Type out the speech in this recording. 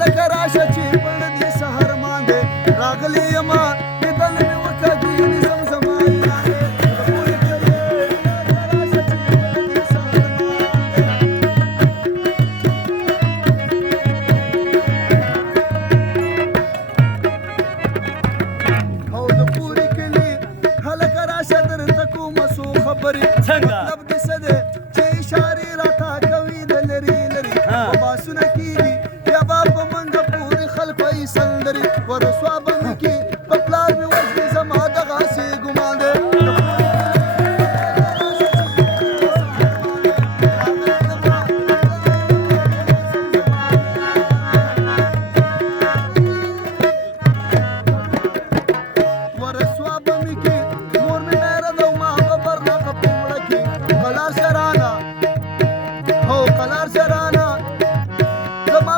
هلکه راشه چې پر دې سهار باندې راغلی یمه لیدل مې وکړه ګینې زمزمه یارې پورې کړې راشه چې پر دې سهار باندې او د پورې کلي هلکه راشه درته کومه څو خبرې مطلب دې څه دی چې اشارې راته کوي د لرې لرې په باسونه کېږي بیا به په منډه پورې خلکو یې سندرې ورسوا به مې کې په پلار مې وژني زما دغسې ګمان دی ورسوا به مې کې مور مې میره ده او ما به برناقه په مړه کې قلار شرانه هو قلار شرانه زما